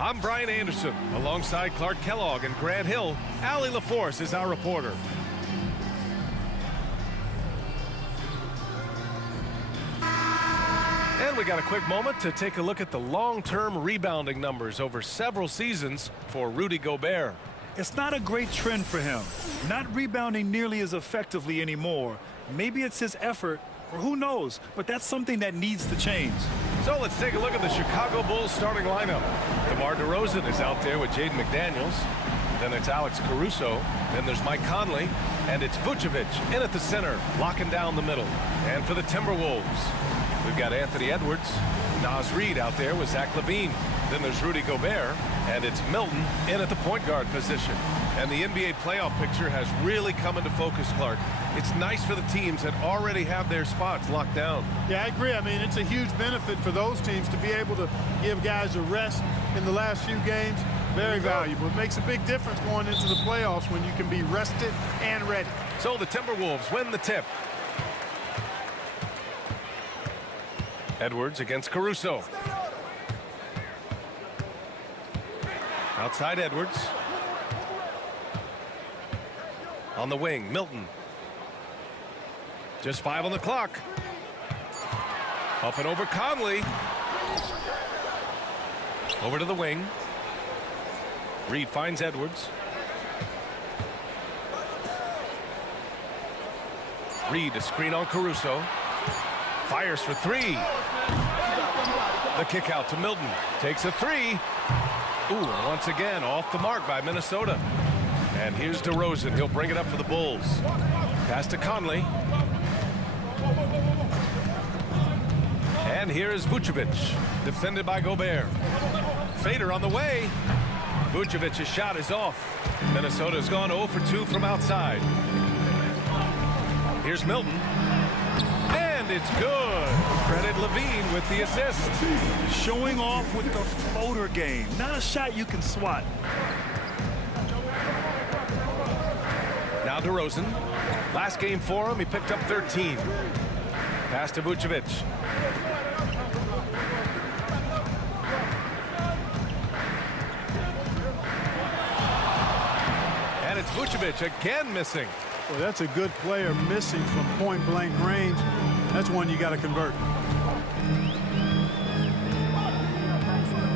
I'm Brian Anderson. Alongside Clark Kellogg and Grant Hill, Allie LaForce is our reporter. And we got a quick moment to take a look at the long-term rebounding numbers over several seasons for Rudy Gobert. It's not a great trend for him. Not rebounding nearly as effectively anymore. Maybe it's his effort, or who knows, but that's something that needs to change. So let's take a look at the Chicago Bulls starting lineup. DeMar DeRozan is out there with Jaden McDaniels. Then it's Alex Caruso. Then there's Mike Conley. And it's Vucevic in at the center, locking down the middle. And for the Timberwolves, we've got Anthony Edwards. Naz Reid out there with Zach LaVine. Then there's Rudy Gobert. And it's Milton in at the point guard position. And the NBA playoff picture has really come into focus, Clark. It's nice for the teams that already have their spots locked down. Yeah, I agree. I mean, it's a huge benefit for those teams to be able to give guys a rest in the last few games. Very valuable. It makes a big difference going into the playoffs when you can be rested and ready. So the Timberwolves win the tip. Edwards against Caruso. Outside Edwards. On the wing, Milton. Just 5 on the clock. Up and over Conley. Over to the wing. Reid finds Edwards. Reid a screen on Caruso. Fires for 3. The kick out to Milton. Takes a 3. Ooh, once again off the mark by Minnesota. And here's DeRozan. He'll bring it up for the Bulls. Pass to Conley. And here is Vucevic, defended by Gobert. Fader on the way. Vucevic's shot is off. Minnesota's gone 0 for 2 from outside. Here's Milton. And it's good. Credit LaVine with the assist. Showing off with the floater game. Not a shot you can swat. Now DeRozan. Last game for him, he picked up 13. Pass to Vucevic. And it's Vucevic again missing. Well, that's a good player missing from point-blank range. That's one you got to convert.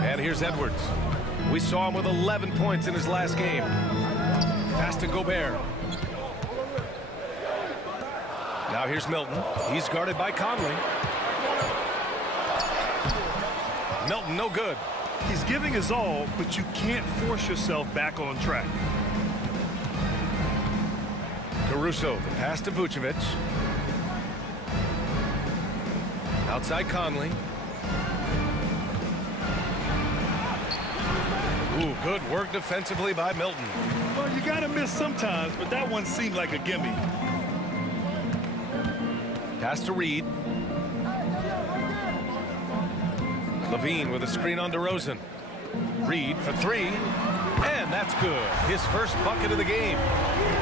And here's Edwards. We saw him with 11 points in his last game. Pass to Gobert. Now here's Milton. He's guarded by Conley. Milton, no good. He's giving his all, but you can't force yourself back on track. Caruso, the pass to Vucevic. Outside Conley. Ooh, good work defensively by Milton. Well, you got to miss sometimes, but that one seemed like a gimme. Pass to Reid. LaVine with a screen on DeRozan. Reid for 3. And that's good. His first bucket of the game.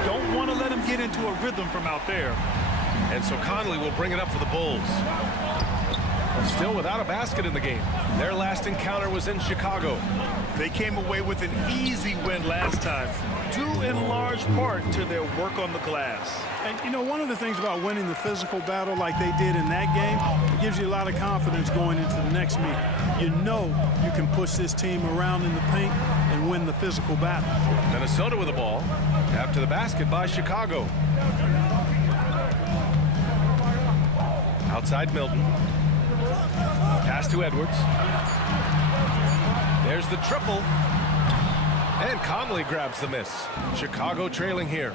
Don't want to let him get into a rhythm from out there. And so Conley will bring it up for the Bulls. Still without a basket in the game. Their last encounter was in Chicago. They came away with an easy win last time, due in large part to their work on the glass. And, you know, one of the things about winning the physical battle like they did in that game, it gives you a lot of confidence going into the next meeting. You know you can push this team around in the paint and win the physical battle. Minnesota with the ball after the basket by Chicago. Outside Milton. Pass to Edwards. There's the triple. And Conley grabs the miss. Chicago trailing here.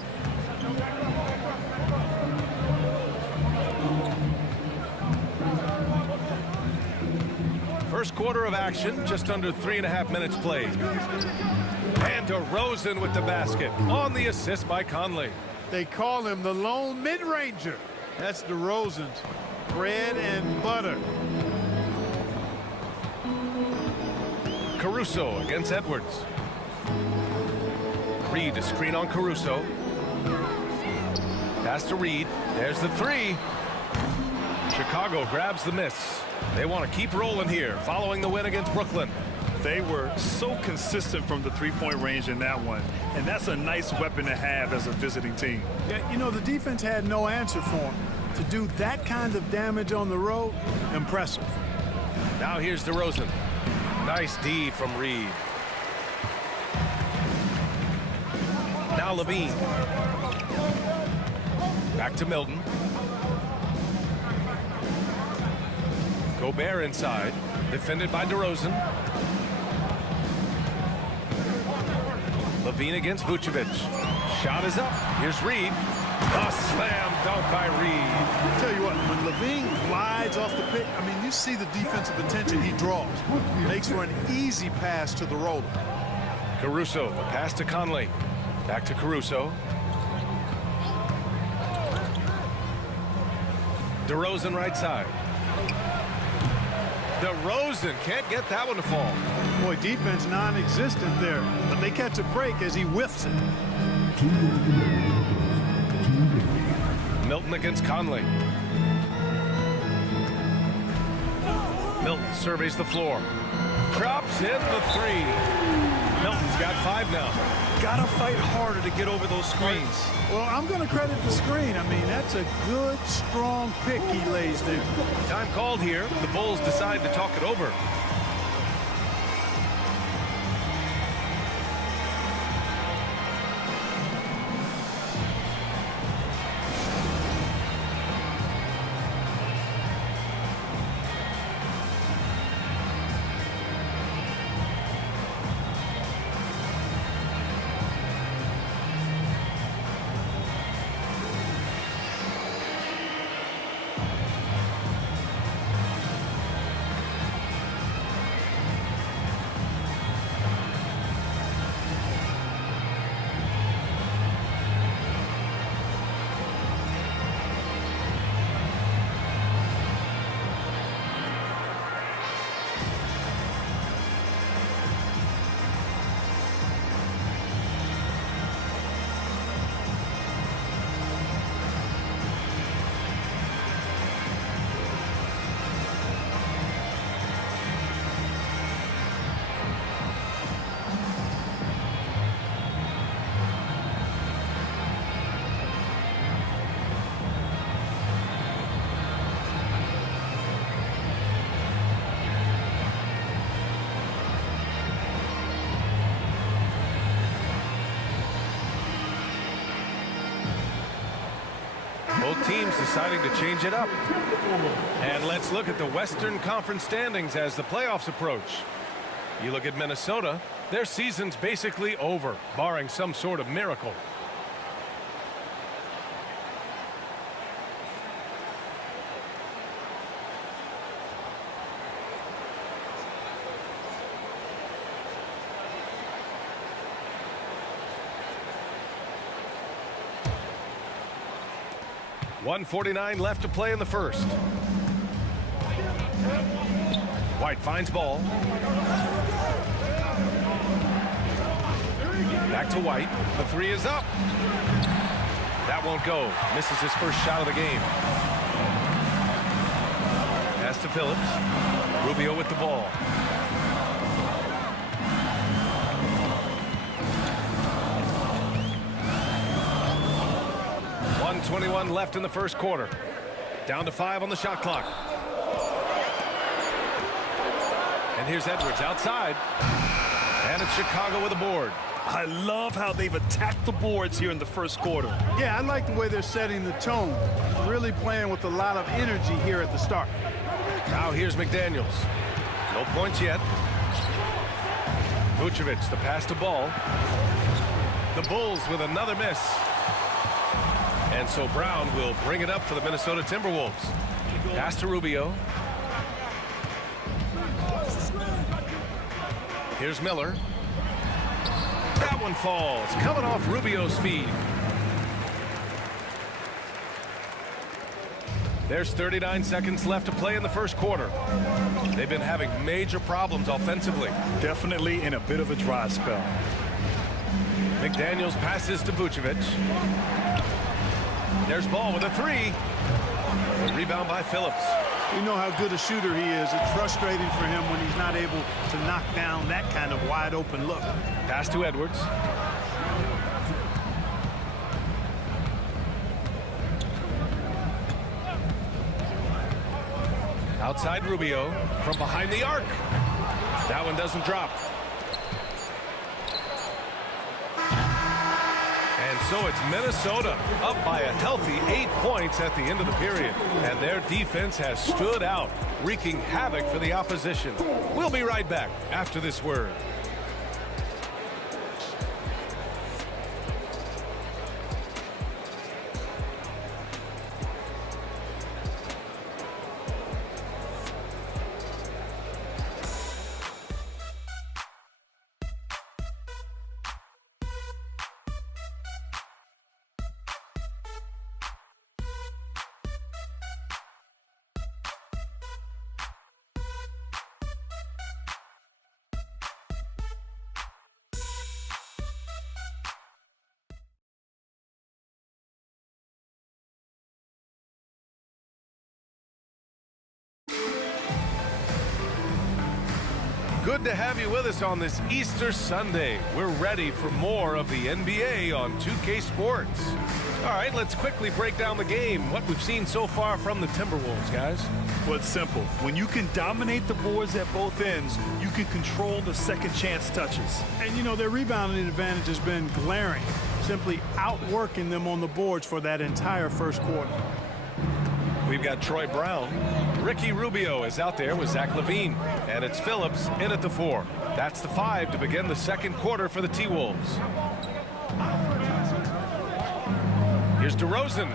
First quarter of action, just under 3.5 minutes played. And DeRozan with the basket on the assist by Conley. They call him the lone mid-ranger. That's DeRozan's bread and butter. Caruso against Edwards. Reid a screen on Caruso. Pass to Reid. There's the 3. Chicago grabs the miss. They want to keep rolling here following the win against Brooklyn. They were so consistent from the three-point range in that one, and that's a nice weapon to have as a visiting team. Yeah, you know, the defense had no answer for him. To do that kind of damage on the road, impressive. Now here's DeRozan. Nice D from Reed. Now Levine. Back to Milton. Gobert inside. Defended by DeRozan. Levine against Vucevic. Shot is up. Here's Reed. A slam dunk by Reed. I'll tell you what, when Levine glides off the pick, I mean, you see the defensive attention he draws. Makes for an easy pass to the roller. Caruso, the pass to Conley. Back to Caruso. DeRozan right side. DeRozan can't get that one to fall. Boy, defense non-existent there, but they catch a break as he whiffs it. Milton against Conley. Milton surveys the floor. Drops in the three. Milton's got 5 now. Gotta fight harder to get over those screens. Well, I'm going to credit the screen. I mean, that's a good, strong pick he lays there. Time called here. The Bulls decide to talk it over. Both teams deciding to change it up. And let's look at the Western Conference standings as the playoffs approach. You look at Minnesota, their season's basically over, barring some sort of miracle. .149 left to play in the first. White finds ball. Back to White. The three is up. That won't go. Misses his first shot of the game. Pass to Phillips. Rubio with the ball. .121 left in the first quarter. Down to 5 on the shot clock. And here's Edwards outside. And it's Chicago with a board. I love how they've attacked the boards here in the first quarter. Yeah, I like the way they're setting the tone. Really playing with a lot of energy here at the start. Now here's McDaniels. No points yet. Vucevic, the pass to Ball. The Bulls with another miss. And so Brown will bring it up for the Minnesota Timberwolves. Pass to Rubio. Here's Miller. That one falls, coming off Rubio's feet. There's 39 seconds left to play in the first quarter. They've been having major problems offensively. Definitely in a bit of a dry spell. McDaniels passes to Vucevic. There's Ball with a three. The rebound by Phillips. We know how good a shooter he is. It's frustrating for him when he's not able to knock down that kind of wide open look. Pass to Edwards. Outside Rubio from behind the arc. That one doesn't drop. And so it's Minnesota up by a healthy 8 points at the end of the period. And their defense has stood out, wreaking havoc for the opposition. We'll be right back after this word. Good to have you with us on this Easter Sunday. We're ready for more of the NBA on 2K Sports. All right, let's quickly break down the game, what we've seen so far from the Timberwolves, guys. Well, it's simple. When you can dominate the boards at both ends, you can control the second chance touches. And, you know, their rebounding advantage has been glaring, simply outworking them on the boards for that entire first quarter. We've got Troy Brown. Ricky Rubio is out there with Zach LaVine. And it's Phillips in at the 4. That's the 5 to begin the second quarter for the T-Wolves. Here's DeRozan.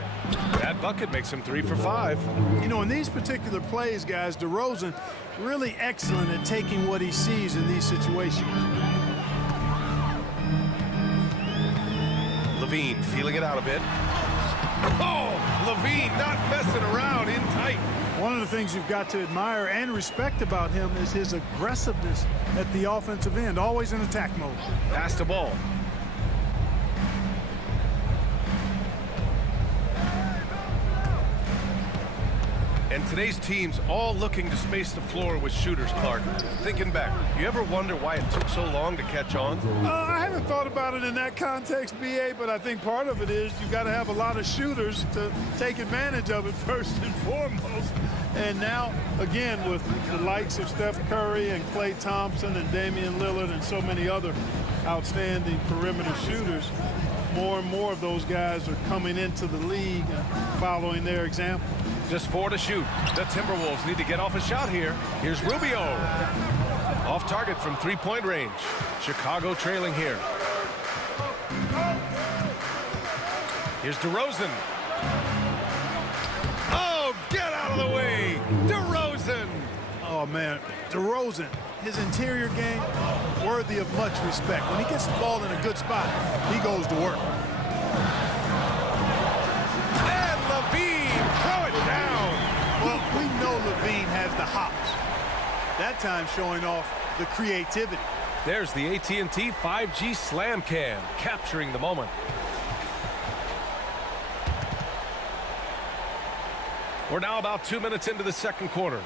That bucket makes him 3 for 5. You know, in these particular plays, guys, DeRozan really excellent at taking what he sees in these situations. LaVine feeling it out a bit. Oh, LaVine not messing around, in tight. One of the things you've got to admire and respect about him is his aggressiveness at the offensive end, always in attack mode. Pass the ball. And today's team's all looking to space the floor with shooters, Clark. Thinking back, you ever wonder why it took so long to catch on? I haven't thought about it in that context, B.A., but I think part of it is you've got to have a lot of shooters to take advantage of it first and foremost. And now, again, with the likes of Steph Curry and Klay Thompson and Damian Lillard and so many other outstanding perimeter shooters, more and more of those guys are coming into the league and following their example. Just 4 to shoot. The Timberwolves need to get off a shot here. Here's Rubio. Off target from 3-point range. Chicago trailing here. Here's DeRozan. Oh, get out of the way. DeRozan. Oh, man. DeRozan, his interior game, worthy of much respect. When he gets the ball in a good spot, he goes to work. And LaVine, throw it down. Well, we know LaVine has the hops. That time showing off the creativity. There's the AT&T 5G Slam Cam, capturing the moment. We're now about 2 minutes into the second quarter.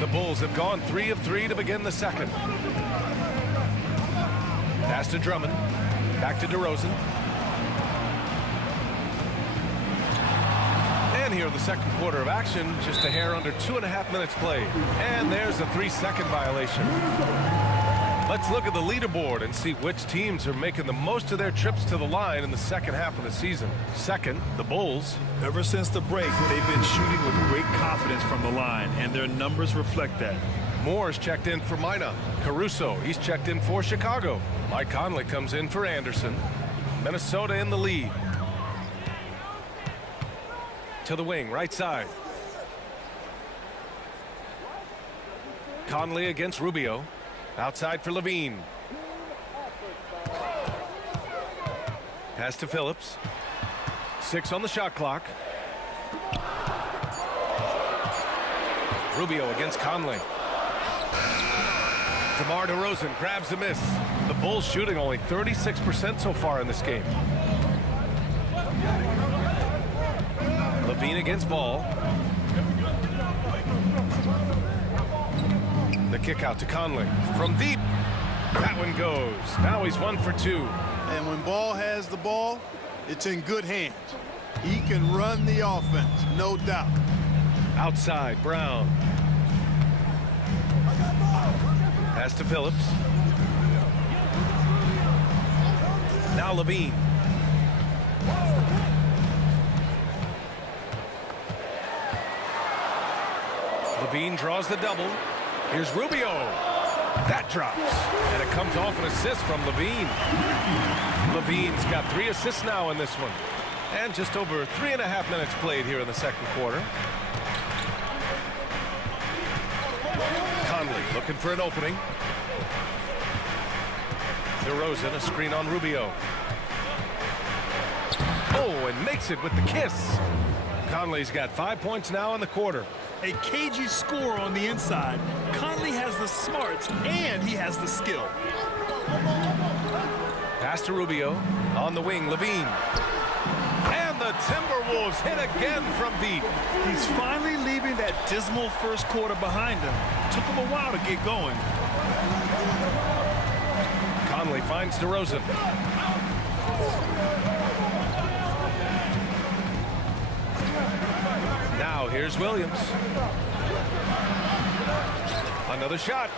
The Bulls have gone 3 of 3 to begin the second. Pass to Drummond. Back to DeRozan. And here in the second quarter of action, just a hair under 2.5 minutes played. And there's a 3-second violation. Let's look at the leaderboard and see which teams are making the most of their trips to the line in the second half of the season. Second, the Bulls. Ever since the break, they've been shooting with great confidence from the line, and their numbers reflect that. Moore's checked in for Mina. Caruso, he's checked in for Chicago. Mike Conley comes in for Anderson. Minnesota in the lead. To the wing, right side. Conley against Rubio. Outside for LaVine. Pass to Phillips. 6 on the shot clock. Rubio against Conley. DeMar DeRozan grabs the miss. The Bulls shooting only 36% so far in this game. Levine against Ball. The kick out to Conley from deep. That one goes. Now he's 1 for 2. And when Ball has the ball, it's in good hands. He can run the offense, no doubt. Outside, Brown. Pass to Phillips. Now Levine. Levine draws the double. Here's Rubio. That drops. And it comes off an assist from Levine. Levine's got 3 assists now in this one. And just over 3.5 minutes played here in the second quarter. Conley looking for an opening. DeRozan, a screen on Rubio. Oh, and makes it with the kiss. Conley's got 5 points now in the quarter. A cagey score on the inside. Conley has the smarts and he has the skill. Pass to Rubio. On the wing, Levine. And the Timberwolves hit again from deep. He's finally leaving that dismal first quarter behind him. Took him a while to get going. Conley finds DeRozan. Now here's Williams. Another shot.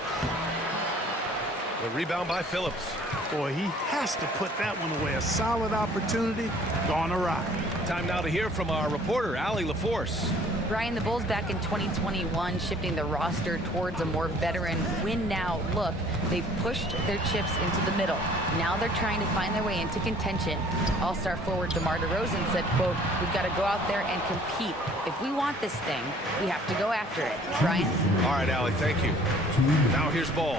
The rebound by Phillips. Boy, he has to put that one away. A solid opportunity gone awry. Time now to hear from our reporter, Allie LaForce. Brian, the Bulls back in 2021 shifting the roster towards a more veteran win-now look. They've pushed their chips into the middle. Now they're trying to find their way into contention. All-star forward DeMar DeRozan said, quote, "We've got to go out there and compete. If we want this thing, we have to go after it." Brian? All right, Allie, thank you. Now here's Ball.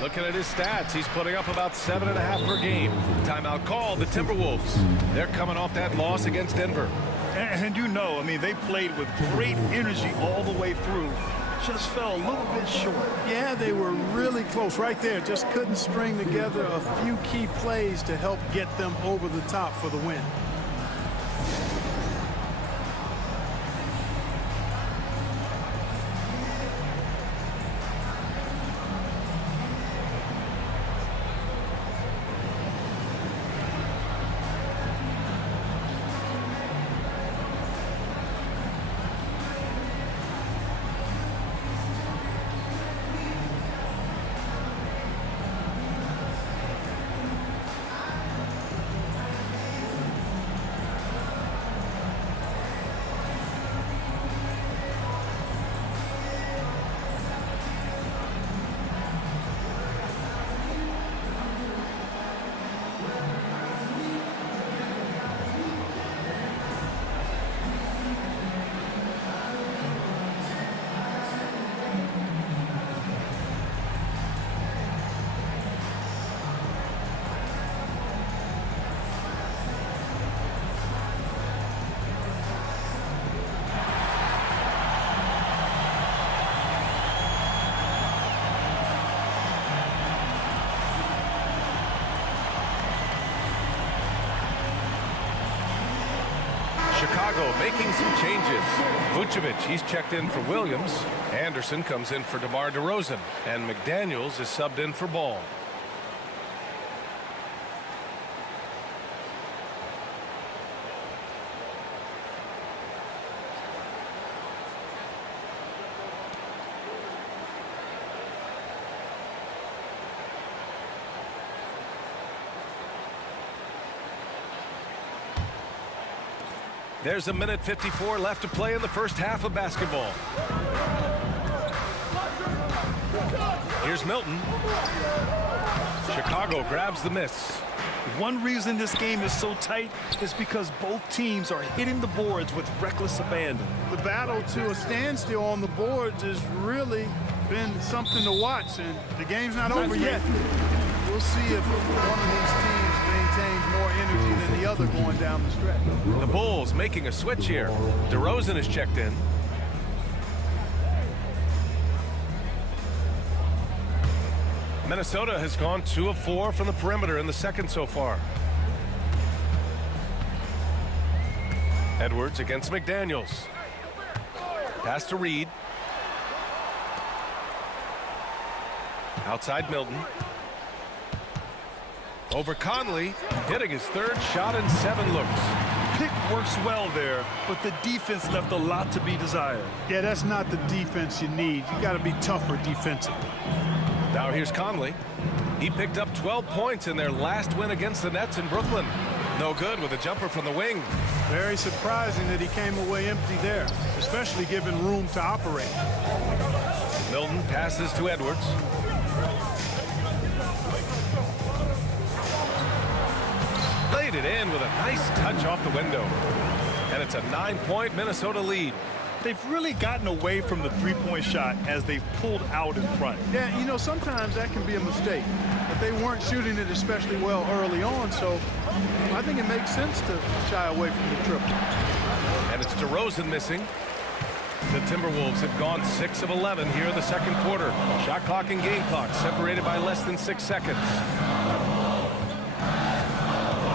Looking at his stats, he's putting up about 7.5 per game. Timeout called, the Timberwolves. They're coming off that loss against Denver. And you know, I mean, they played with great energy all the way through. Just fell a little bit short. Yeah, they were really close right there. Just couldn't string together a few key plays to help get them over the top for the win. Chicago making some changes. Vucevic, he's checked in for Williams. Anderson comes in for DeMar DeRozan. And McDaniels is subbed in for Ball. There's 1:54 left to play in the first half of basketball. Here's Milton. Chicago grabs the miss. One reason this game is so tight is because both teams are hitting the boards with reckless abandon. The battle to a standstill on the boards has really been something to watch, and the game's not over yet. We'll see if one of these teams maintains more energy than the other going down the stretch. The Bulls making a switch here. DeRozan is checked in. Minnesota has gone 2 of 4 from the perimeter in the second so far. Edwards against McDaniels. Pass to Reed. Outside Milton. Over Conley, hitting his third shot in 7 looks. Pick works well there, but the defense left a lot to be desired. Yeah, that's not the defense you need. You got to be tougher defensively. Now here's Conley. He picked up 12 points in their last win against the Nets in Brooklyn. No good with a jumper from the wing. Very surprising that he came away empty there, especially given room to operate. Milton passes to Edwards. Laid it in with a nice touch off the window. And it's a 9-point Minnesota lead. They've really gotten away from the three-point shot as they've pulled out in front. Yeah, you know, sometimes that can be a mistake. But they weren't shooting it especially well early on, so I think it makes sense to shy away from the triple. And it's DeRozan missing. The Timberwolves have gone 6 of 11 here in the second quarter. Shot clock and game clock separated by less than 6 seconds.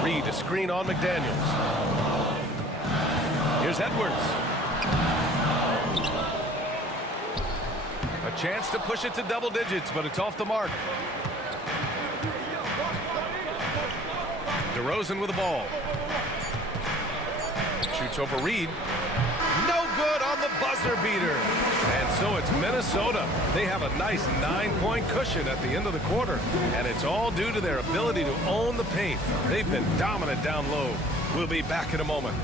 Reed a screen on McDaniels. Here's Edwards. A chance to push it to double digits, but it's off the mark. DeRozan with the ball. Shoots over Reed. No good on the buzzer beater. And so it's Minnesota. They have a nice 9-point cushion at the end of the quarter. And it's all due to their ability to own the paint. They've been dominant down low. We'll be back in a moment.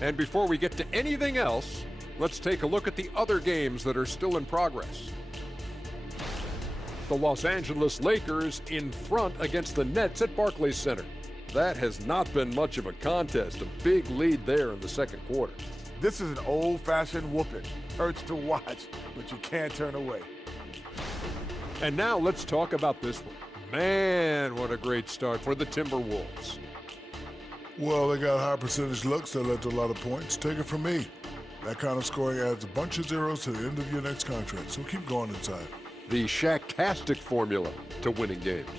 And before we get to anything else, let's take a look at the other games that are still in progress. The Los Angeles Lakers in front against the Nets at Barclays Center. That has not been much of a contest. A big lead there in the second quarter. This is an old-fashioned whooping. Hurts to watch, but you can't turn away. And now let's talk about this one. Man, what a great start for the Timberwolves. Well, they got high percentage looks that led to a lot of points. Take it from me. That kind of scoring adds a bunch of zeros to the end of your next contract, so keep going inside. The Shaq-tastic formula to winning games.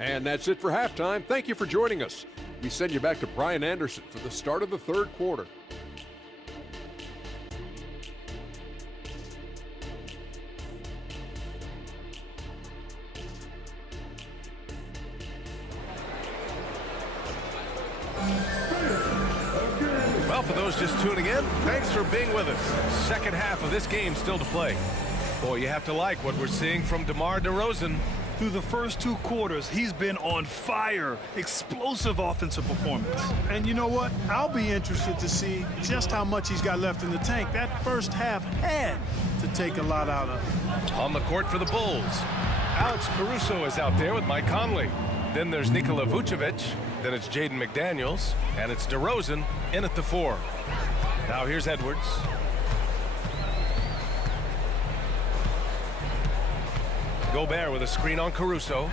And that's it for halftime. Thank you for joining us. We send you back to Brian Anderson for the start of the third quarter. Well, for those just tuning in, thanks for being with us. Second half of this game still to play. Boy, you have to like what we're seeing from DeMar DeRozan. Through the first 2 quarters, he's been on fire. Explosive offensive performance. And you know what? I'll be interested to see just how much he's got left in the tank. That first half had to take a lot out of. On the court for the Bulls, Alex Caruso is out there with Mike Conley. Then there's Nikola Vucevic. Then it's Jaden McDaniels. And it's DeRozan in at the 4. Now here's Edwards. Gobert with a screen on Caruso.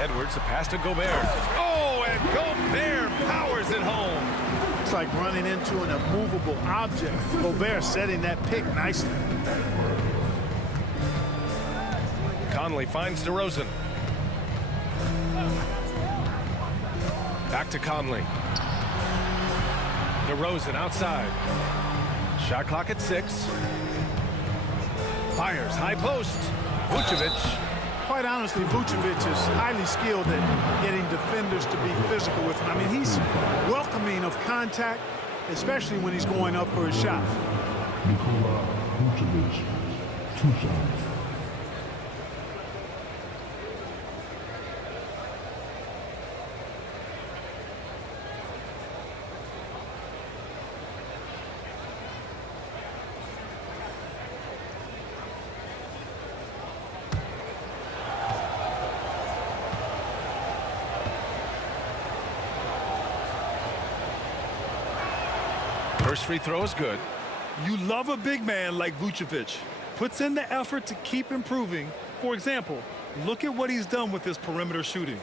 Edwards, a pass to Gobert. Oh, and Gobert powers it home. It's like running into an immovable object. Gobert setting that pick nicely. Conley finds DeRozan. Back to Conley. DeRozan outside. Shot clock at 6. Fires, high post. Vucevic. Quite honestly, Vucevic is highly skilled at getting defenders to be physical with him. I mean, he's welcoming of contact, especially when he's going up for a shot. Vucevic, 2 shots. First free throw is good. You love a big man like Vucevic. Puts in the effort to keep improving. For example, look at what he's done with his perimeter shooting.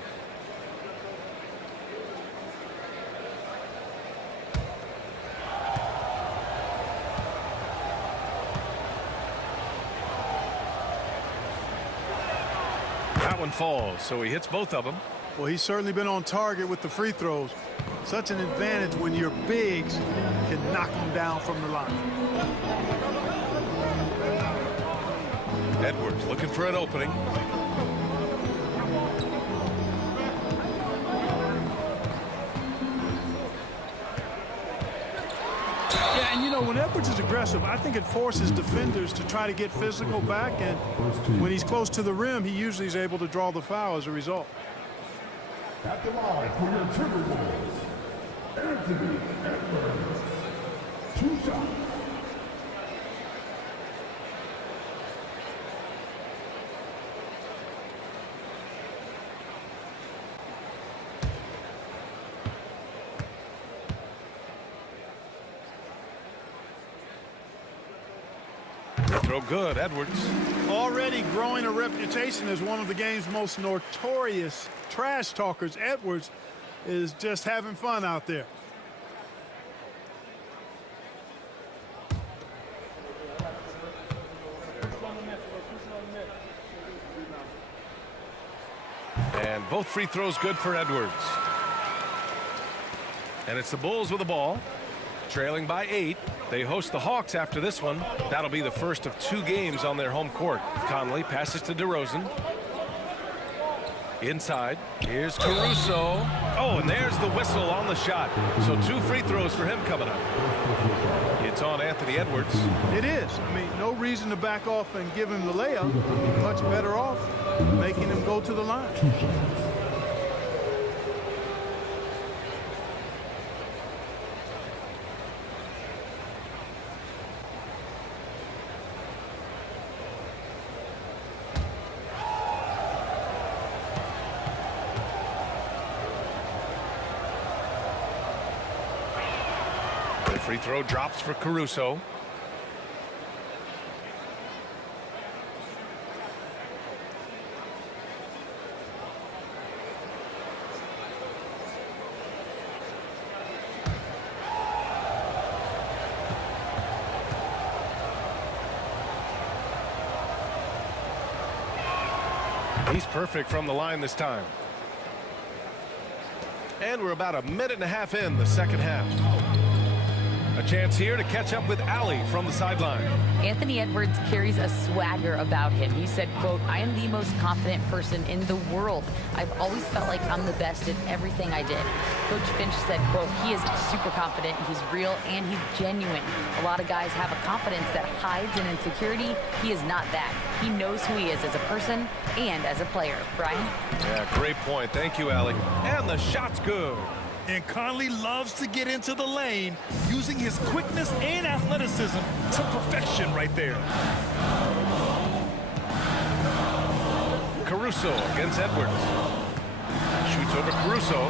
That one falls, so he hits both of them. Well, he's certainly been on target with the free throws. Such an advantage when your bigs can knock them down from the line. Edwards looking for an opening. Yeah, and you know, when Edwards is aggressive, I think it forces defenders to try to get physical back, and when he's close to the rim, he usually is able to draw the foul as a result. At the line for your Timberwolves, Anthony Edwards, 2 shots. Throw good, Edwards. Already growing a reputation as one of the game's most notorious trash talkers, Edwards is just having fun out there. And both free throws good for Edwards. And it's the Bulls with the ball, trailing by 8. They host the Hawks after this one. That'll be the first of 2 games on their home court. Conley passes to DeRozan. Inside, here's Caruso. Oh, and there's the whistle on the shot. So 2 free throws for him coming up. It's on Anthony Edwards. It is. I mean, no reason to back off and give him the layup. Much better off making him go to the line. Free throw drops for Caruso. He's perfect from the line this time. And we're about a minute and a half in the second half. A chance here to catch up with Allie from the sideline. Anthony Edwards carries a swagger about him. He said, quote, "I am the most confident person in the world. I've always felt like I'm the best at everything I did." Coach Finch said, quote, "He is super confident, he's real, and he's genuine. A lot of guys have a confidence that hides in insecurity. He is not that. He knows who he is as a person and as a player." Brian? Yeah, great point. Thank you, Allie. And the shot's good. And Conley loves to get into the lane, using his quickness and athleticism to perfection right there. Caruso against Edwards. Shoots over Caruso.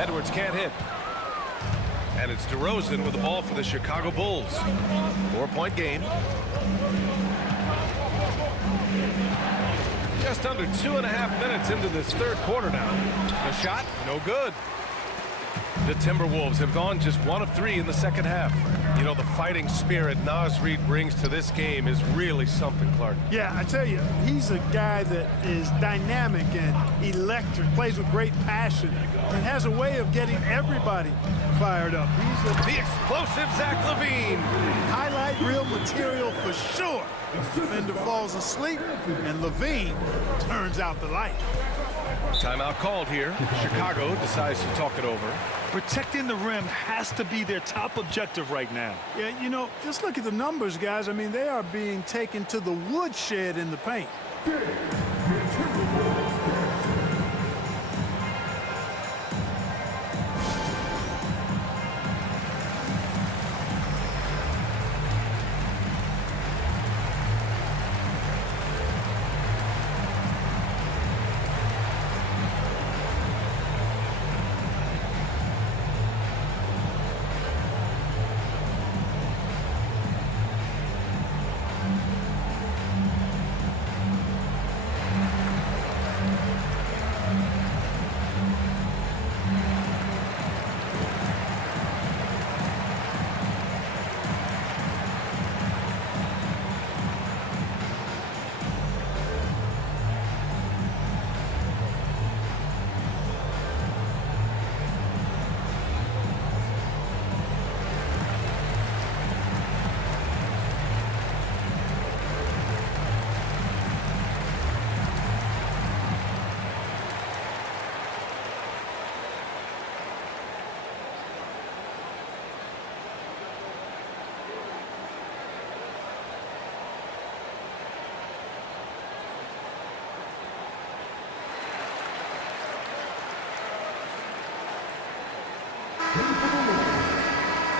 Edwards can't hit. And it's DeRozan with the ball for the Chicago Bulls. 4-point game. Just under 2.5 minutes into this third quarter now. The shot, no good. The Timberwolves have gone just 1 of 3 in the second half. You know, the fighting spirit Naz Reid brings to this game is really something, Clark. Yeah, I tell you, he's a guy that is dynamic and electric, plays with great passion, and has a way of getting everybody fired up. The explosive Zach LaVine. Highlight reel material for sure. Defender falls asleep, and LaVine turns out the light. Timeout called here. Chicago decides to talk it over. Protecting the rim has to be their top objective right now. Yeah, you know, just look at the numbers, guys. I mean, they are being taken to the woodshed in the paint.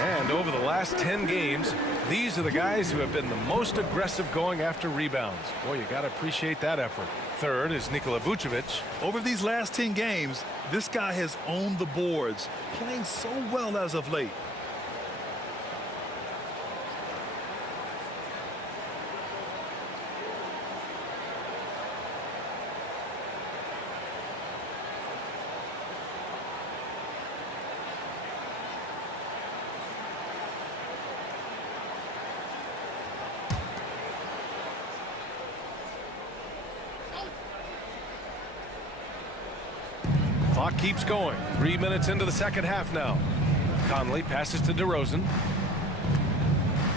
And over the last 10 games, these are the guys who have been the most aggressive going after rebounds. Boy, you got to appreciate that effort. Third is Nikola Vucevic. Over these last 10 games, this guy has owned the boards, playing so well as of late. Clock keeps going. 3 minutes into the second half now. Conley passes to DeRozan.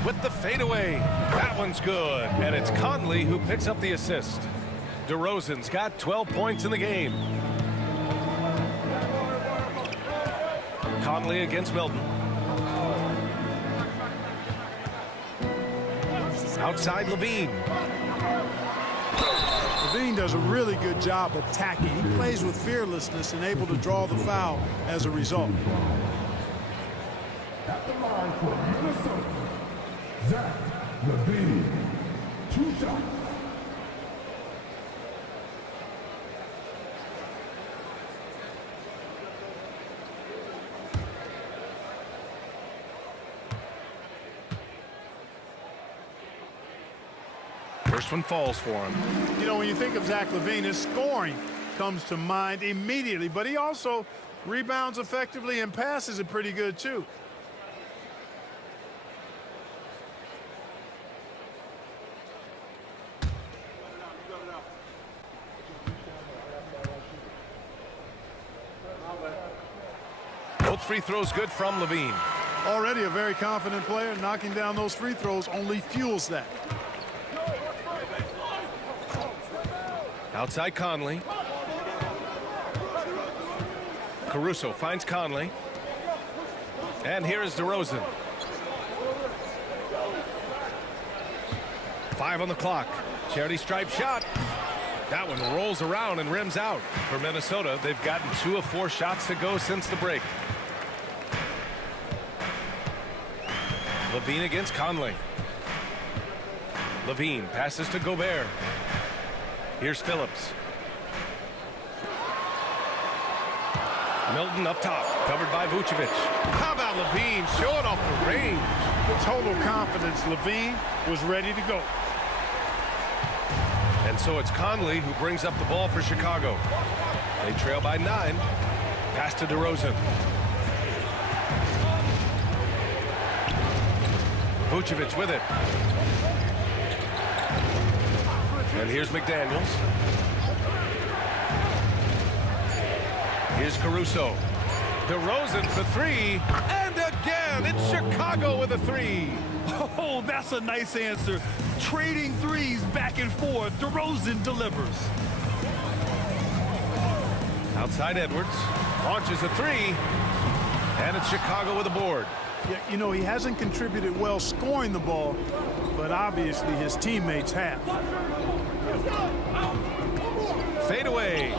With the fadeaway. That one's good. And it's Conley who picks up the assist. DeRozan's got 12 points in the game. Conley against Milton. Outside LaVine. LaVine does a really good job attacking. He plays with fearlessness and able to draw the foul as a result. At the line for Minnesota, Zach LaVine. 2 shots. First one falls for him. You know, when you think of Zach LaVine, his scoring comes to mind immediately, but he also rebounds effectively and passes it pretty good, too. Both free throws good from LaVine. Already a very confident player. Knocking down those free throws only fuels that. Outside Conley. Caruso finds Conley. And here is DeRozan. 5 on the clock. Charity stripe shot. That one rolls around and rims out. For Minnesota, they've gotten 2 of 4 shots to go since the break. LaVine against Conley. LaVine passes to Gobert. Here's Phillips. Milton up top, covered by Vucevic. How about LaVine showing off the range? Total confidence. LaVine was ready to go. And so it's Conley who brings up the ball for Chicago. They trail by 9. Pass to DeRozan. Vucevic with it. And here's McDaniels. Here's Caruso. DeRozan for three. And again, it's Chicago with a three. Oh, that's a nice answer. Trading threes back and forth. DeRozan delivers. Outside Edwards. Launches a three. And it's Chicago with a board. Yeah, you know, he hasn't contributed well scoring the ball, but obviously his teammates have. Fade away.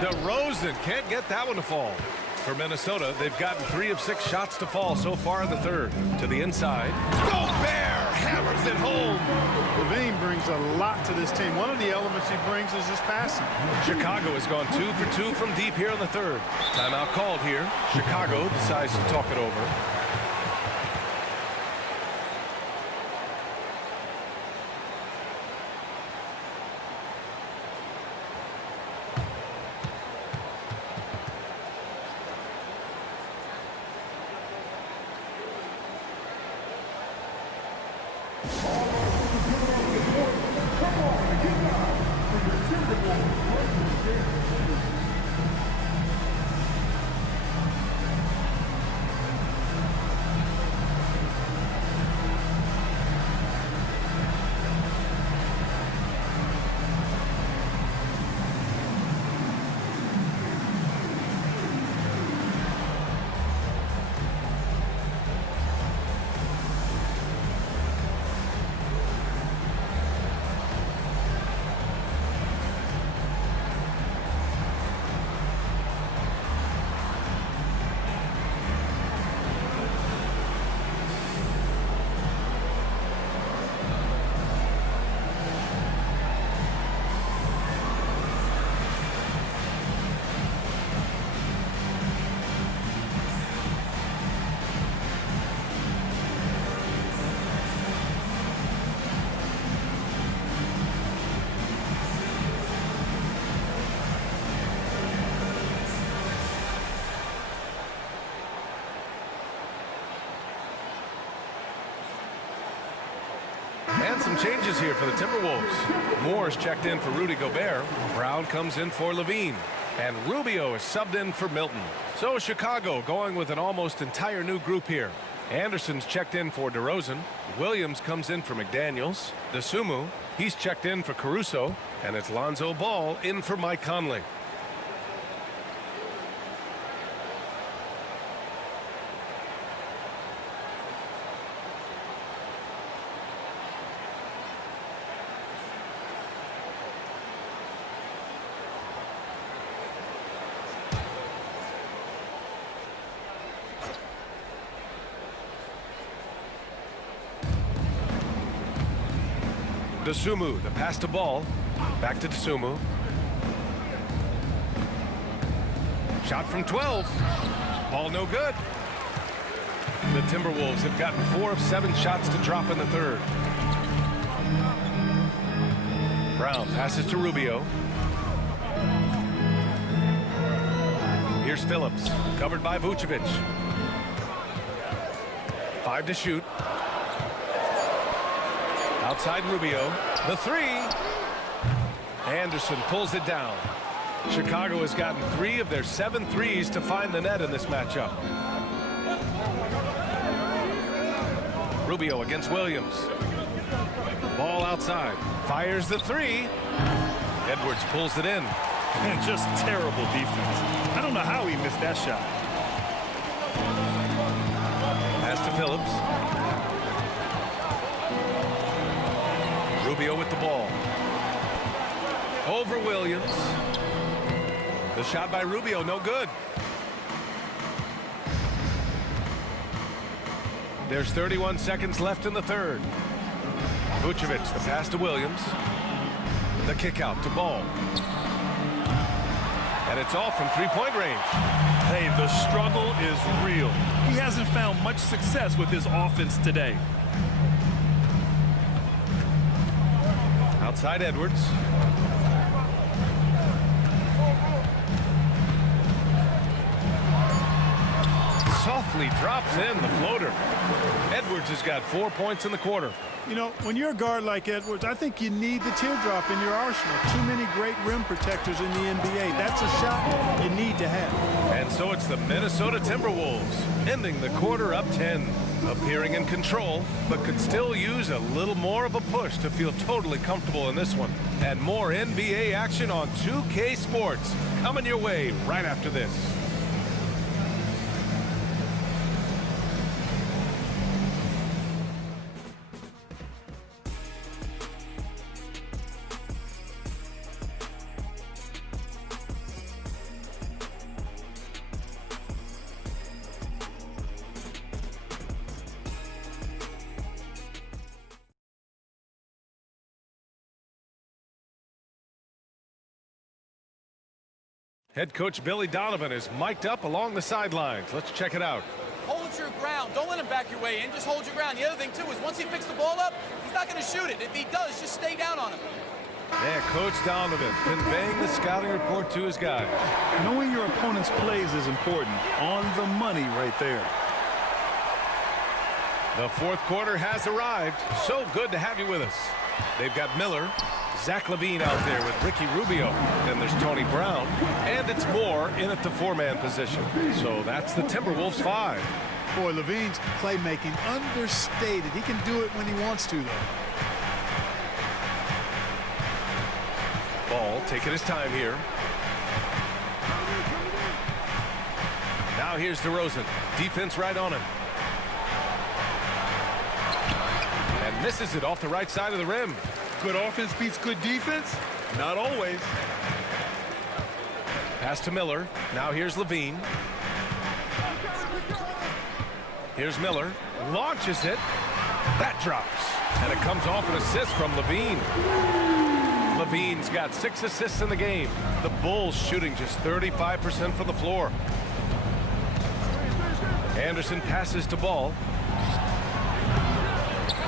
DeRozan can't get that one to fall. For Minnesota, they've gotten 3 of 6 shots to fall so far in the third. To the inside. Gobert hammers it home. Levine brings a lot to this team. One of the elements he brings is his passing. Chicago has gone 2 for 2 from deep here in the third. Timeout called here. Chicago decides to talk it over. And some changes here for the Timberwolves. Moore's checked in for Rudy Gobert. Brown comes in for Levine. And Rubio is subbed in for Milton. So Chicago going with an almost entire new group here. Anderson's checked in for DeRozan. Williams comes in for McDaniels. DeSumo, he's checked in for Caruso. And it's Lonzo Ball in for Mike Conley. DeSumo, the pass to Ball. Back to DeSumo. Shot from 12. Ball no good. The Timberwolves have gotten 4 of 7 shots to drop in the third. Brown passes to Rubio. Here's Phillips, covered by Vucevic. 5 to shoot. Outside Rubio, the 3. Anderson pulls it down. Chicago has gotten 3 of their 7 threes to find the net in this matchup. Rubio against Williams. Ball outside. Fires the 3. Edwards pulls it in. And just terrible defense. I don't know how he missed that shot. Pass to Phillips. Rubio with the ball. Over Williams. The shot by Rubio, no good. There's 31 seconds left in the third. Vucevic, the pass to Williams. The kick out to Ball. And it's all from three-point range. Hey, the struggle is real. He hasn't found much success with his offense today. Outside Edwards. Soft safely drops in the floater. Edwards has got 4 points in the quarter. You know, when you're a guard like Edwards, I think you need the teardrop in your arsenal. Too many great rim protectors in the NBA. That's a shot you need to have. And so it's the Minnesota Timberwolves, ending the quarter up 10. Appearing in control, but could still use a little more of a push to feel totally comfortable in this one. And more NBA action on 2K Sports coming your way right after this. Head coach Billy Donovan is mic'd up along the sidelines. Let's check it out. Hold your ground. Don't let him back your way in. Just hold your ground. The other thing, too, is once he picks the ball up, he's not going to shoot it. If he does, just stay down on him. Yeah, Coach Donovan conveying the scouting report to his guys. Knowing your opponent's plays is important. On the money right there. The fourth quarter has arrived. So good to have you with us. They've got Miller, Zach LaVine out there with Ricky Rubio. Then there's Tony Brown. And it's Moore in at the four-man position. So that's the Timberwolves 5. Boy, LaVine's playmaking understated. He can do it when he wants to, though. Ball taking his time here. Now here's DeRozan. Defense right on him. And misses it off the right side of the rim. Good offense beats good defense? Not always. Pass to Miller. Now here's LaVine. Here's Miller. Launches it. That drops. And it comes off an assist from LaVine. LaVine's got 6 assists in the game. The Bulls shooting just 35% from the floor. Anderson passes to Ball.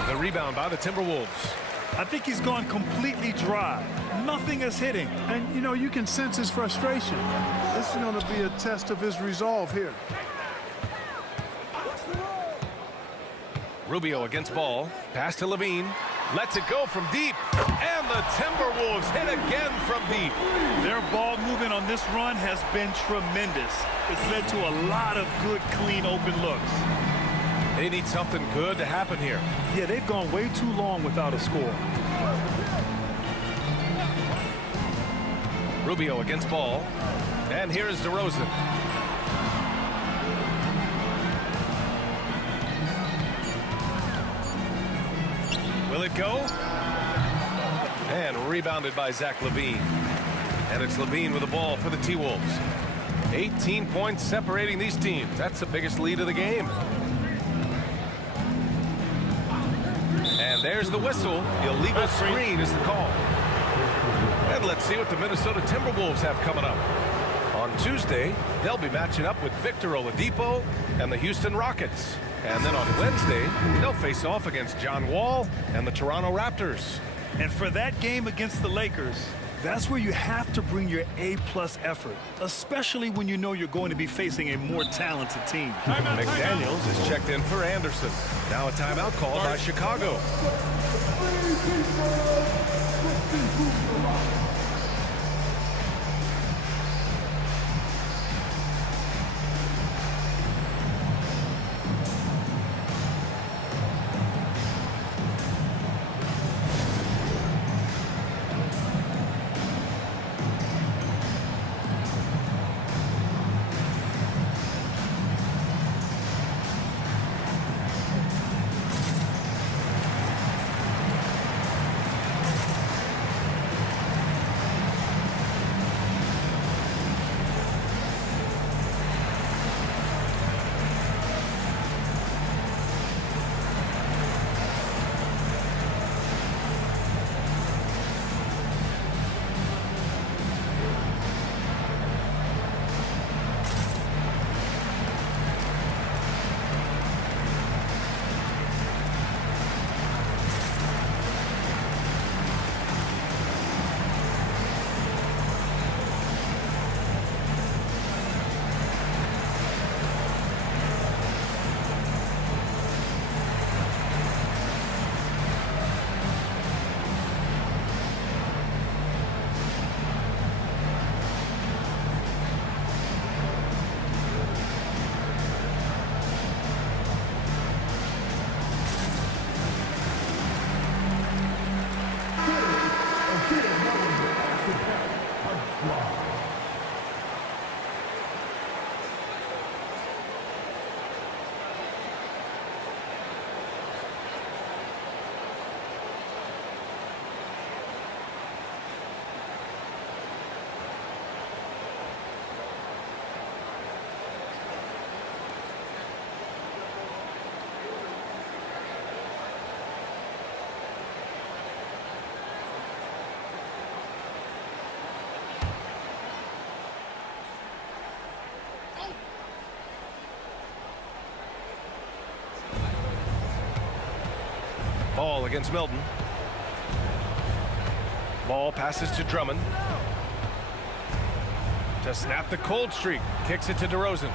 The rebound by the Timberwolves. I think he's gone completely dry. Nothing is hitting. And, you know, you can sense his frustration. This is going to be a test of his resolve here. Rubio against Ball. Pass to LaVine. Lets it go from deep. And the Timberwolves hit again from deep. Their ball movement on this run has been tremendous. It's led to a lot of good, clean, open looks. They need something good to happen here. Yeah, they've gone way too long without a score. Rubio against Ball. And here is DeRozan. Will it go? And rebounded by Zach LaVine. And it's LaVine with the ball for the T-Wolves. 18 points separating these teams. That's the biggest lead of the game. And there's the whistle. Illegal screen is the call. And let's see what the Minnesota Timberwolves have coming up. On Tuesday, they'll be matching up with Victor Oladipo and the Houston Rockets. And then on Wednesday, they'll face off against John Wall and the Toronto Raptors. And for that game against the Lakers, that's where you have to bring your A-plus effort, especially when you know you're going to be facing a more talented team. McDaniels is checked in for Anderson. Now a timeout called by Chicago. against Milton. Ball passes to Drummond. To snap the cold streak. Kicks it to DeRozan.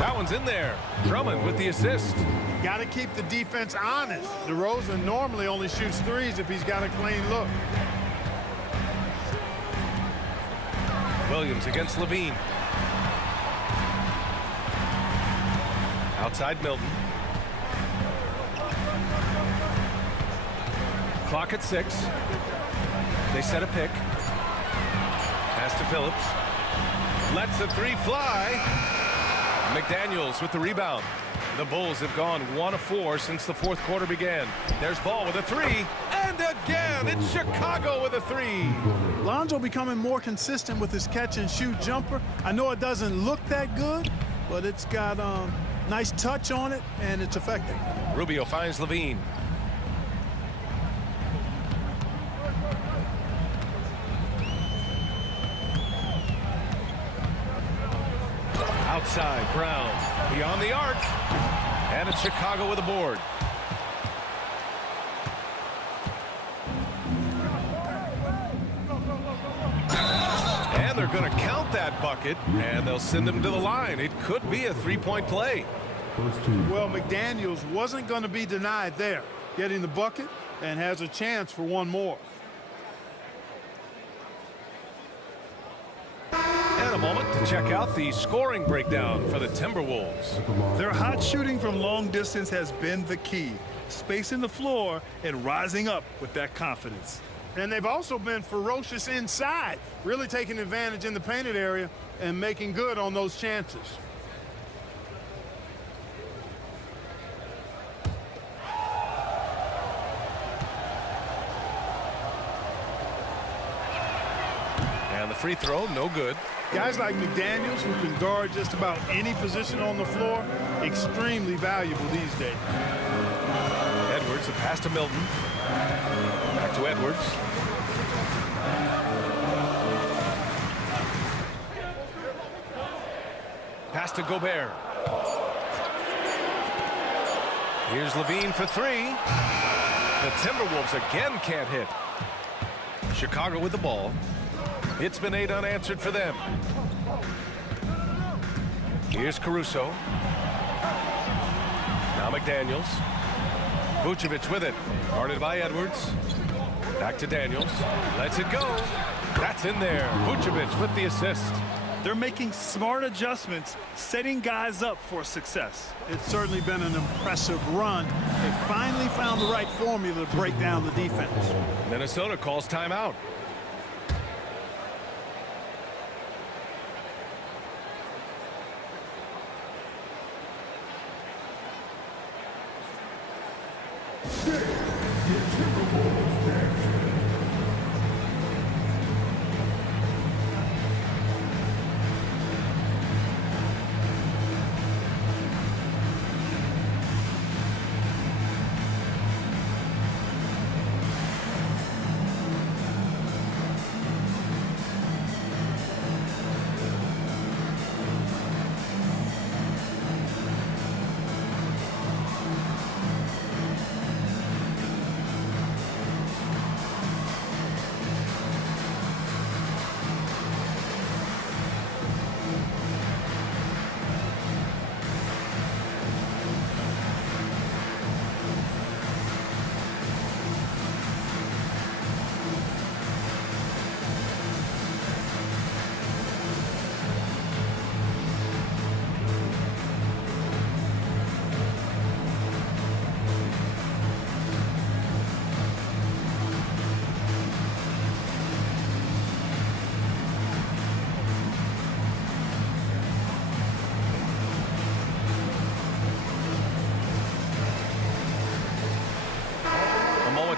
That one's in there. Drummond with the assist. Got to keep the defense honest. DeRozan normally only shoots threes if he's got a clean look. Williams against Levine. Outside Milton. Clock at 6. They set a pick. Pass to Phillips. Lets the three fly. McDaniels with the rebound. The Bulls have gone 1 of 4 since the fourth quarter began. There's Ball with a 3. And again, it's Chicago with a 3. Lonzo becoming more consistent with his catch-and-shoot jumper. I know it doesn't look that good, but it's got a nice touch on it, and it's effective. Rubio finds Levine. Outside, Brown. Beyond the arc. And it's Chicago with a board. And they're going to count that bucket, and they'll send him to the line. It could be a three-point play. Well, McDaniels wasn't going to be denied there, getting the bucket, and has a chance for one more. And a moment to check out the scoring breakdown for the Timberwolves. Their hot shooting from long distance has been the key. Spacing the floor and rising up with that confidence. And they've also been ferocious inside, really taking advantage in the painted area and making good on those chances. And the free throw, no good. Guys like McDaniels, who can guard just about any position on the floor, extremely valuable these days. Edwards, a pass to Milton. Back to Edwards. Pass to Gobert. Here's Levine for 3. The Timberwolves again can't hit. Chicago with the ball. It's been 8 unanswered for them. Here's Caruso. Now McDaniels. Vucevic with it. Guarded by Edwards. Back to Daniels. Lets it go. That's in there. Vucevic with the assist. They're making smart adjustments, setting guys up for success. It's certainly been an impressive run. They finally found the right formula to break down the defense. Minnesota calls timeout.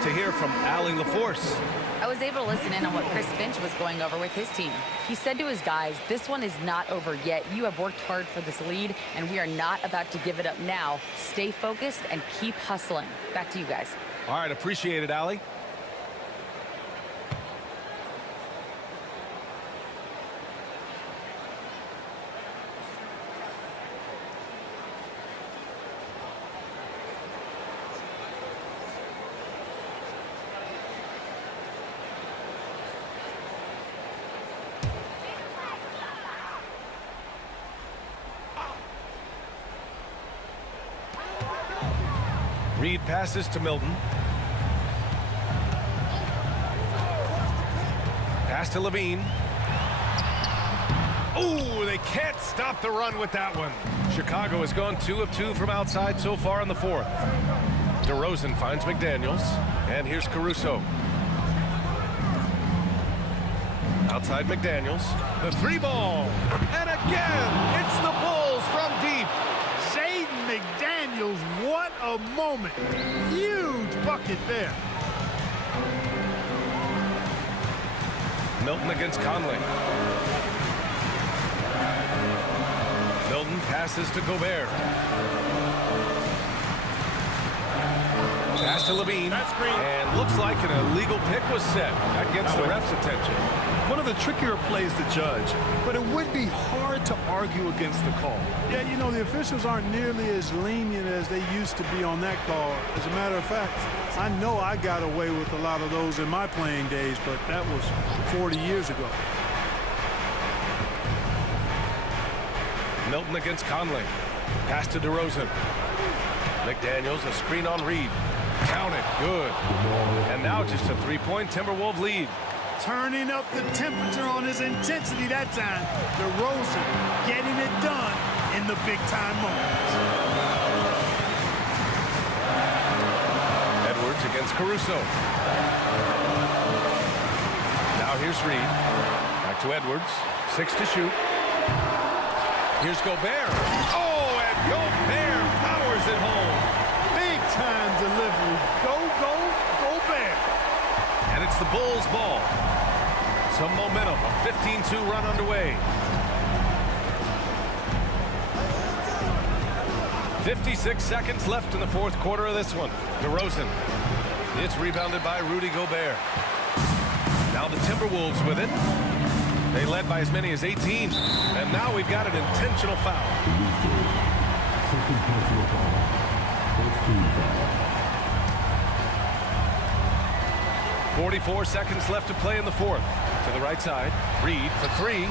To hear from Allie LaForce. I was able to listen in on what Chris Finch was going over with his team. He said to his guys, this one is not over yet. You have worked hard for this lead, and we are not about to give it up now. Stay focused and keep hustling. Back to you guys. All right, appreciate it, Allie. Reed passes to Milton. Pass to Levine. Oh, they can't stop the run with that one. Chicago has gone 2 of 2 from outside so far in the fourth. DeRozan finds McDaniels, and here's Caruso. Outside McDaniels, the 3-ball, and again, it's the Bulls from deep. Jaden McDaniels, what a moment. Huge bucket there. Milton against Conley. Milton passes to Gobert. Pass to Levine. That's green. And looks like an illegal pick was set. That gets the ref's attention. One of the trickier plays to judge, but it would be hard to argue against the call. Yeah, you know, the officials aren't nearly as lenient as they used to be on that call. As a matter of fact, I know I got away with a lot of those in my playing days, but that was 40 years ago. Milton against Conley. Pass to DeRozan. McDaniels, a screen on Reed. Count it, good. And now just a 3-point Timberwolves lead. Turning up the temperature on his intensity that time. DeRozan getting it done in the big-time moments. Edwards against Caruso. Now here's Reed. Back to Edwards. 6 to shoot. Here's Gobert. Oh, and Gobert powers it home. Big-time delivery. Gobert. And it's the Bulls' ball. Some momentum. A 15-2 run underway. 56 seconds left in the fourth quarter of this one. DeRozan. It's rebounded by Rudy Gobert. Now the Timberwolves with it. They led by as many as 18. And now we've got an intentional foul. 44 seconds left to play in the fourth. To the right side. Reed for 3.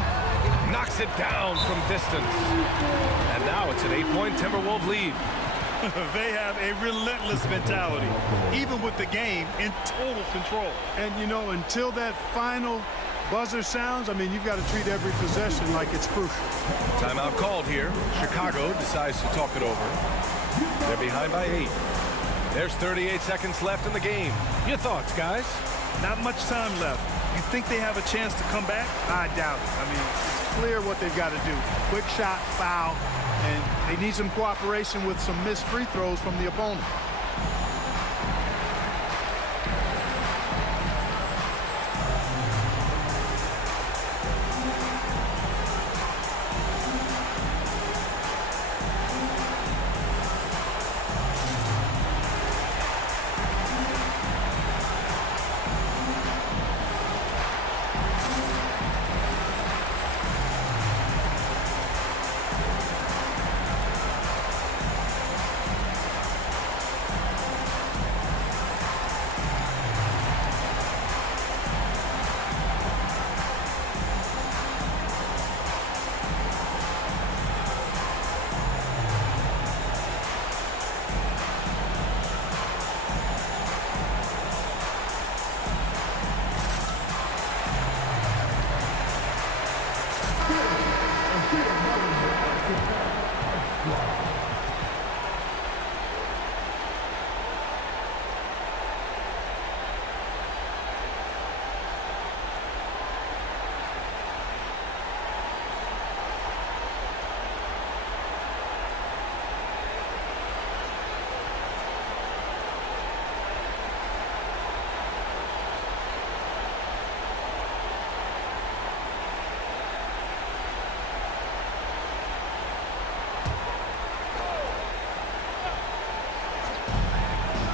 Knocks it down from distance. And now it's an 8-point Timberwolves lead. They have a relentless mentality, even with the game in total control. And, you know, until that final buzzer sounds, I mean, you've got to treat every possession like it's crucial. Timeout called here. Chicago decides to talk it over. They're behind by 8. There's 38 seconds left in the game. Your thoughts, guys? Not much time left. You think they have a chance to come back? I doubt it. I mean, it's clear what they've got to do. Quick shot, foul, and they need some cooperation with some missed free throws from the opponent.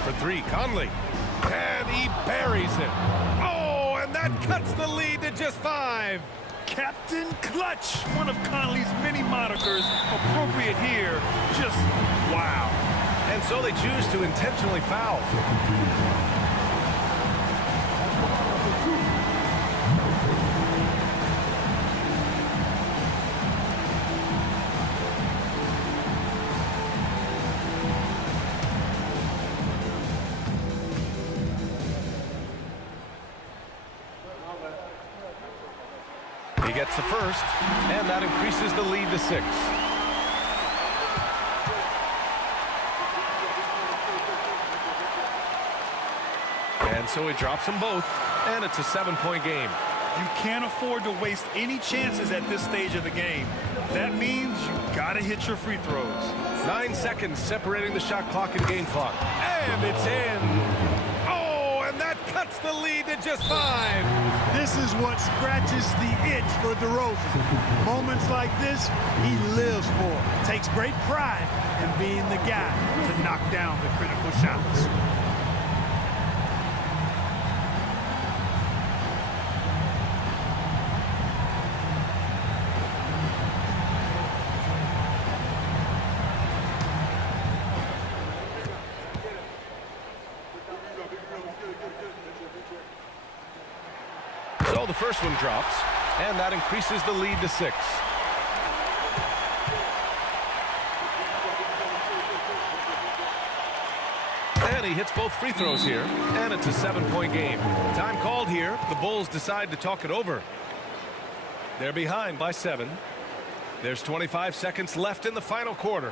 For 3, Conley. And he buries it. Oh, and that cuts the lead to just 5. Captain Clutch, one of Conley's many monikers, appropriate here. Just wow. And so they choose to intentionally foul. gets the first, and that increases the lead to 6. And so he drops them both, and it's a 7-point game. You can't afford to waste any chances at this stage of the game. That means you gotta hit your free throws. 9 seconds separating the shot clock and game clock. And it's in. Oh, and that cuts the lead to just 5. This is what scratches the itch for DeRozan. Moments like this, he lives for. Takes great pride in being the guy to knock down the critical shots. So the first one drops, and that increases the lead to 6. And he hits both free throws here, and it's a 7-point game. Time called here. The Bulls decide to talk it over. They're behind by 7. There's 25 seconds left in the final quarter.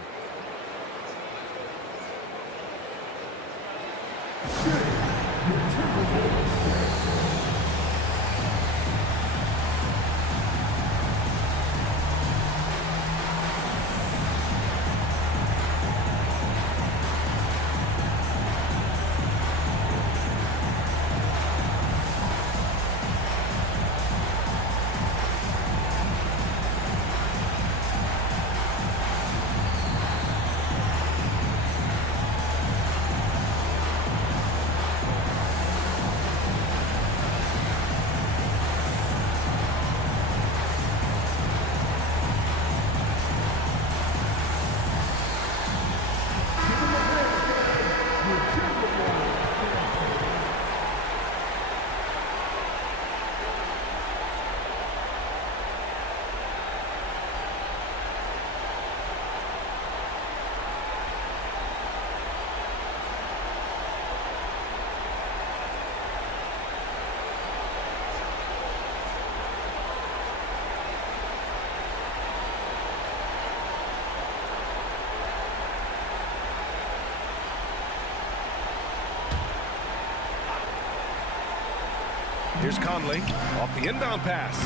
Here's Conley off the inbound pass.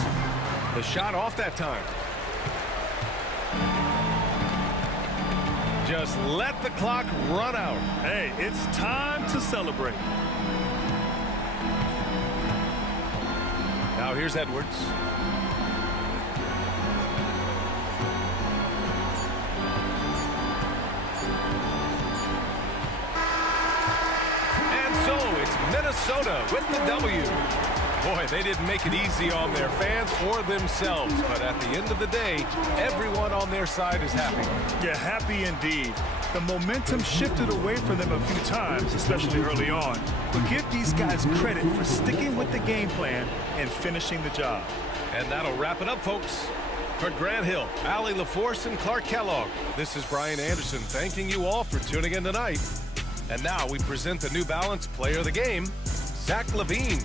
The shot off that time. Just let the clock run out. Hey, it's time to celebrate. Now here's Edwards. And so it's Minnesota with the W. Boy, they didn't make it easy on their fans or themselves, but at the end of the day, everyone on their side is happy. Yeah, happy indeed. The momentum shifted away from them a few times, especially early on. But give these guys credit for sticking with the game plan and finishing the job. And that'll wrap it up, folks. For Grant Hill, Allie LaForce, and Clark Kellogg, this is Brian Anderson thanking you all for tuning in tonight. And now we present the New Balance Player of the Game, Zach LaVine.